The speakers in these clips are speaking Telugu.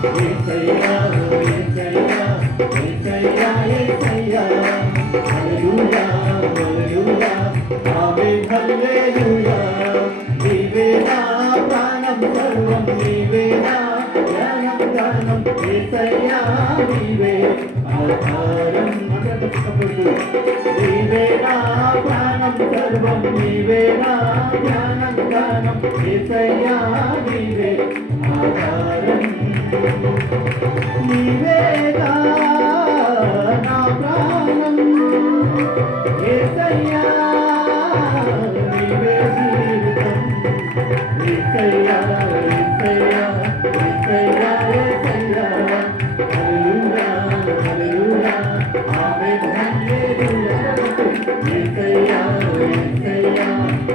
యేసయ్యా యేసయ్యా యేసయ్యా యేసయ్యా హల్లెలూయా హల్లెలూయా ఆమేన్ హల్లెలూయా నీవే నా ప్రాణం సర్వం నీవే నా జ్ఞానం గానం యేసయ్యా నీవే ఆధారం నీవే నా ప్రాణం సర్వం నీవే నా జ్ఞానం గానం యేసయ్యా నీవే ఆధారం నీవేగా నా ప్రాణం యేసయ్యా నీవే జీవితం యేసయ్యా యేసయ్యా యేసయ్యా యేసయ్యా హల్లెలూయా హల్లెలూయా ఆమేన్ హల్లెలూయా యేసయ్యా యేసయ్యా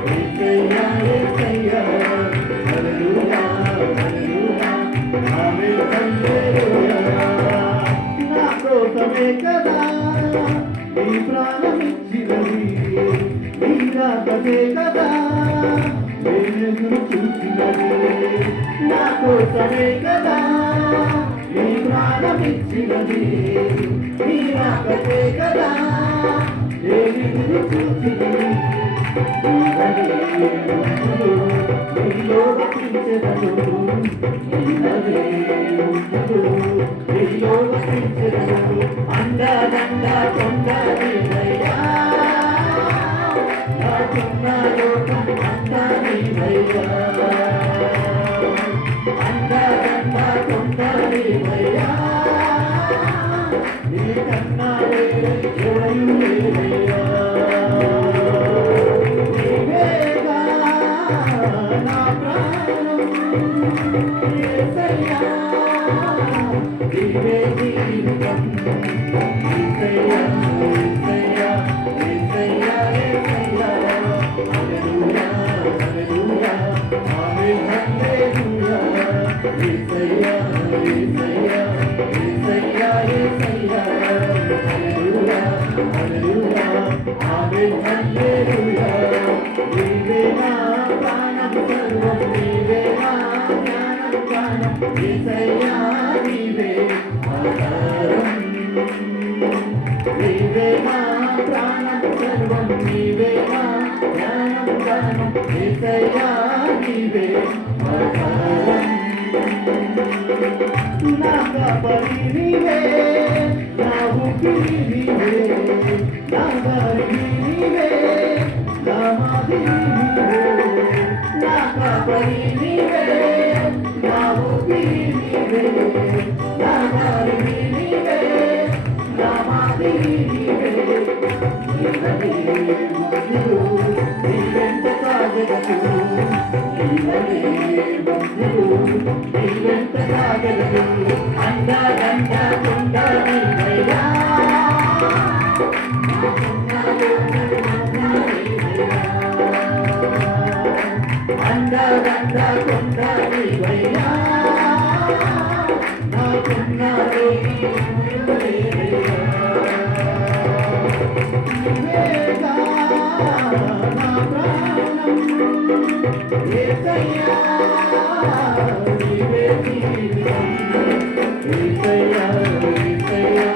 యేసయ్యా యేసయ్యా హల్లెలూయా హల్లెలూయా ఆమేన్ హల్లెలూయా నా కోసమే కదా నీ ప్రాణమిచ్చినది నీ రాకనే కదా నేను చూసినది నా కోసమే కదా నీ ప్రాణమిచ్చినది నీ రాకనే కదా నేను చూసినది నీలో రక్షించదను నీలో రక్షించదను అండదండ కొండ నీవయ్యా నాకున్న లోకం అంతా నీవయ్యా అండదండ కొండ నీవయ్యా నీకన్నా ఎవరు లేవయ్యా నీవేగా నా ప్రాణం యేసయ్యా నీవే జీవితం యేసయ్యా యేసయ్యా యేసయ్యా యేసయ్యా హల్లెలూయా హల్లెలూయా ఆమేన్ హల్లెలూయా యేసయ్యా యేసయ్యా యేసయ్యా యేసయ్యా హల్లెలూయా హల్లెలూయా ఆమేన్ హల్లెలూయా నీవే నా ప్రాణం సర్వం నీవే నా జ్ఞానం గానం యేసయ్యా నీవే ఆధారం నీవే నా ప్రాణం సర్వం నీవే నా జ్ఞానం గానం యేసయ్యా నీవే ఆధారం నా కాపరి నీవే నా ఊపిరి నీవే నా దారి నీవే నా మాదిరి నీవే నా కాపరి నీవే నా ఊపిరి నీవే నా దారి నీవే నా మాదిరి నీవే నీవే ముందు నీ వెంట సాగదు నీవే ముందు నీ వెంట సాగదు అండదండ కొండ నీవయ్యా అండదండ కొండ నీవయ్యా నాకున్న నీవేగా నా ప్రాణం యేసయ్యా నీవే జీవితం యేసయ్యా యేసయ్యా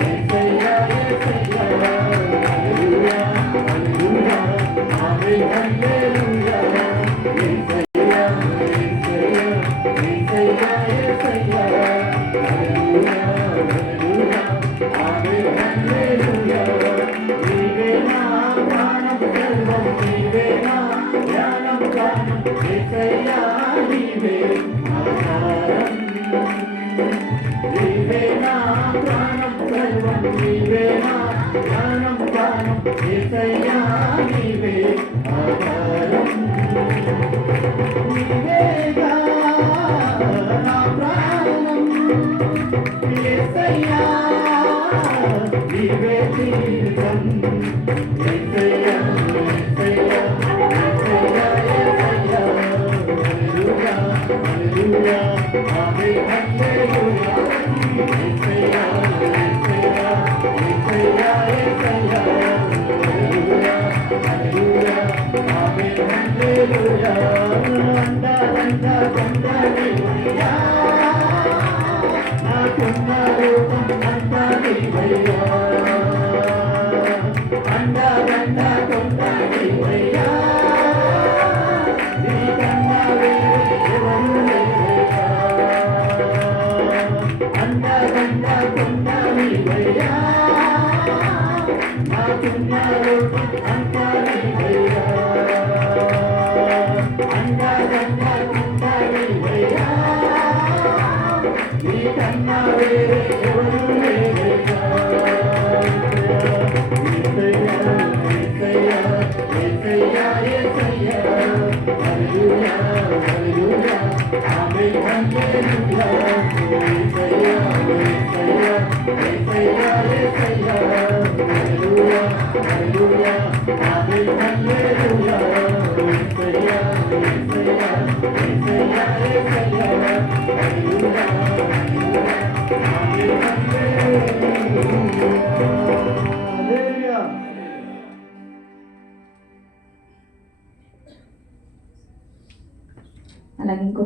యేసయ్యా యేసయ్యా హల్లెలూయా హల్లెలూయా ఆమేన్ హల్లెలూయా యేసయ్యా యేసయ్యా యేసయ్యా యేసయ్యా హల్లెలూయా హల్లెలూయా ఆమేన్ హల్లెలూయా నీవే నా ప్రాణం సర్వం నీవే నా జ్ఞానం గానం యేసయ్యా నీవే ఆధారం నీవే నా ప్రాణం సర్వం నీవే నా జ్ఞానం గానం యేసయ్యా నీవే ఆధారం నీవేగా నా ప్రాణం యేసయ్యా నీవే జీవితం యేసయ్యా యేసయ్యా యేసయ్యా యేసయ్యా హల్లెలూయా హల్లెలూయా ఆమేన్ హల్లెలూయా యేసయ్యా యేసయ్యా యేసయ్యా యేసయ్యా హల్లెలూయా హల్లెలూయా ఆమేన్ హల్లెలూయా అండదండ కొండ నీవయ్యా నాకున్న రూపం అంతా నీవయ్యా అండదండ కొండ నీవయ్యా నీకన్నా వేరే ఎవరు లేరయ్యా అండదండ కొండ నీవయ్యా నాకున్న రూపం అంతా నీవయ్యా అండదండ కొండ నీవయ్యా నీకన్నా వేరే ఎవరు లేరయ్యా యేసయ్యా యేసయ్యా యేసయ్యా హల్లెలూయా హల్లెలూయా ఆమేన్ హల్లెలూయా యేసయ్యా యేసయ్యా యేసయ్యా యేసయ్యా హల్లెలూయా హల్లెలూయా ఆమేన్ హల్లెలూయా యేసయ్యా యేసయ్యా యేసయ్యా యేసయ్యా హల్లెలూయా ఆమేన్ హల్లెలూయా. అలాగే ఇంకో